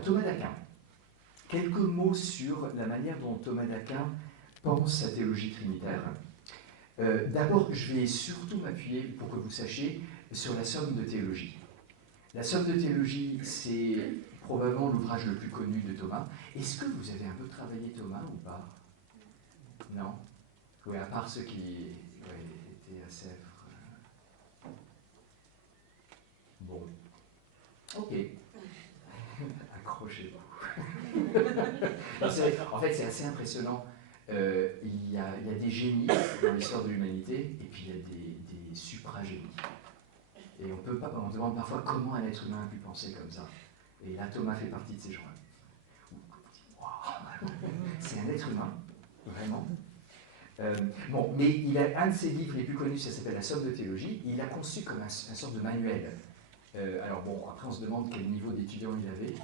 Alors, Thomas d'Aquin. Quelques mots sur la manière dont Thomas d'Aquin pense sa théologie trinitaire. D'abord, je vais surtout m'appuyer, pour que vous sachiez, sur la Somme de théologie. La Somme de théologie, c'est probablement l'ouvrage le plus connu de Thomas. Est-ce que vous avez un peu travaillé Thomas ou pas? Non? Oui, à part ceux qui étaient à Sèvres. Bon. Ok. Accrochez-vous. En fait, c'est assez impressionnant. Il y a des génies dans l'histoire de l'humanité, et puis il y a des supra-génies. Et on se demande parfois comment un être humain a pu penser comme ça. Et là, Thomas fait partie de ces gens-là. Wow. C'est un être humain, vraiment. Bon, mais il a un de ses livres les plus connus, ça s'appelle La Somme de théologie. Il l'a conçu comme un sorte de manuel. Alors bon, après on se demande quel niveau d'étudiant il avait.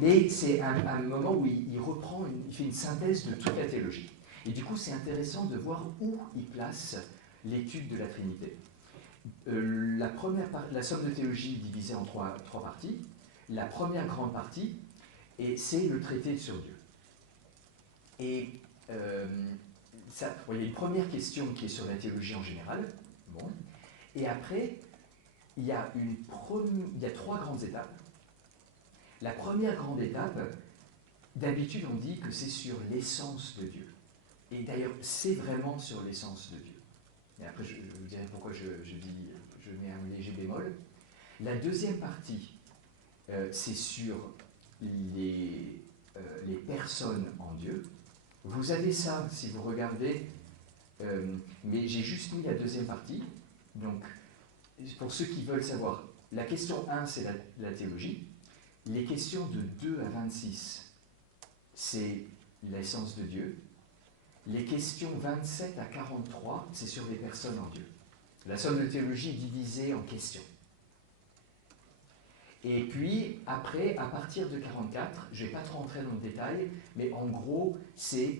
Mais c'est un moment où il reprend, il fait une synthèse de toute la théologie. Et du coup, c'est intéressant de voir où il place l'étude de la Trinité. La Somme de théologie est divisée en trois parties. La première grande partie, c'est le traité sur Dieu. Et il y a une première question qui est sur la théologie en général. Bon. Et après, il y a trois grandes étapes. La première grande étape, d'habitude on dit que c'est sur l'essence de Dieu. Et d'ailleurs, c'est vraiment sur l'essence de Dieu. Et après, je vous dirai pourquoi je mets un léger bémol. La deuxième partie, c'est sur les personnes en Dieu. Vous avez ça si vous regardez, mais j'ai juste mis la deuxième partie. Donc, pour ceux qui veulent savoir, la question 1, c'est la théologie. Les questions de 2 à 26, c'est l'essence de Dieu. Les questions 27 à 43, c'est sur les personnes en Dieu. La Somme de théologie est divisée en questions. Et puis, après, à partir de 44, je ne vais pas trop rentrer dans le détail, mais en gros, c'est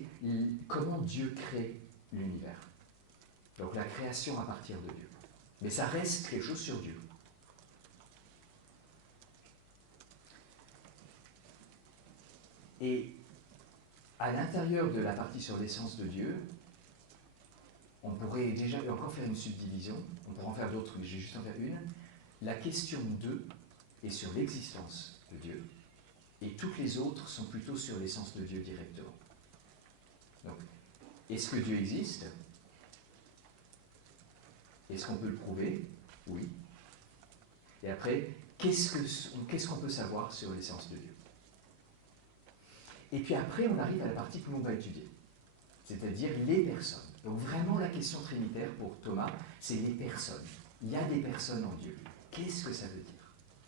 comment Dieu crée l'univers. Donc la création à partir de Dieu. Mais ça reste quelque chose sur Dieu. Et à l'intérieur de la partie sur l'essence de Dieu, on pourrait déjà encore faire une subdivision, on pourrait en faire d'autres, mais je vais juste en faire une. La question 2 est sur l'existence de Dieu, et toutes les autres sont plutôt sur l'essence de Dieu directement. Donc, est-ce que Dieu existe? Est-ce qu'on peut le prouver? Oui. Et après, qu'est-ce qu'on peut savoir sur l'essence de Dieu? Et puis après, on arrive à la partie que l'on va étudier, c'est-à-dire les personnes. Donc vraiment, la question trinitaire pour Thomas, c'est les personnes. Il y a des personnes en Dieu. Qu'est-ce que ça veut dire?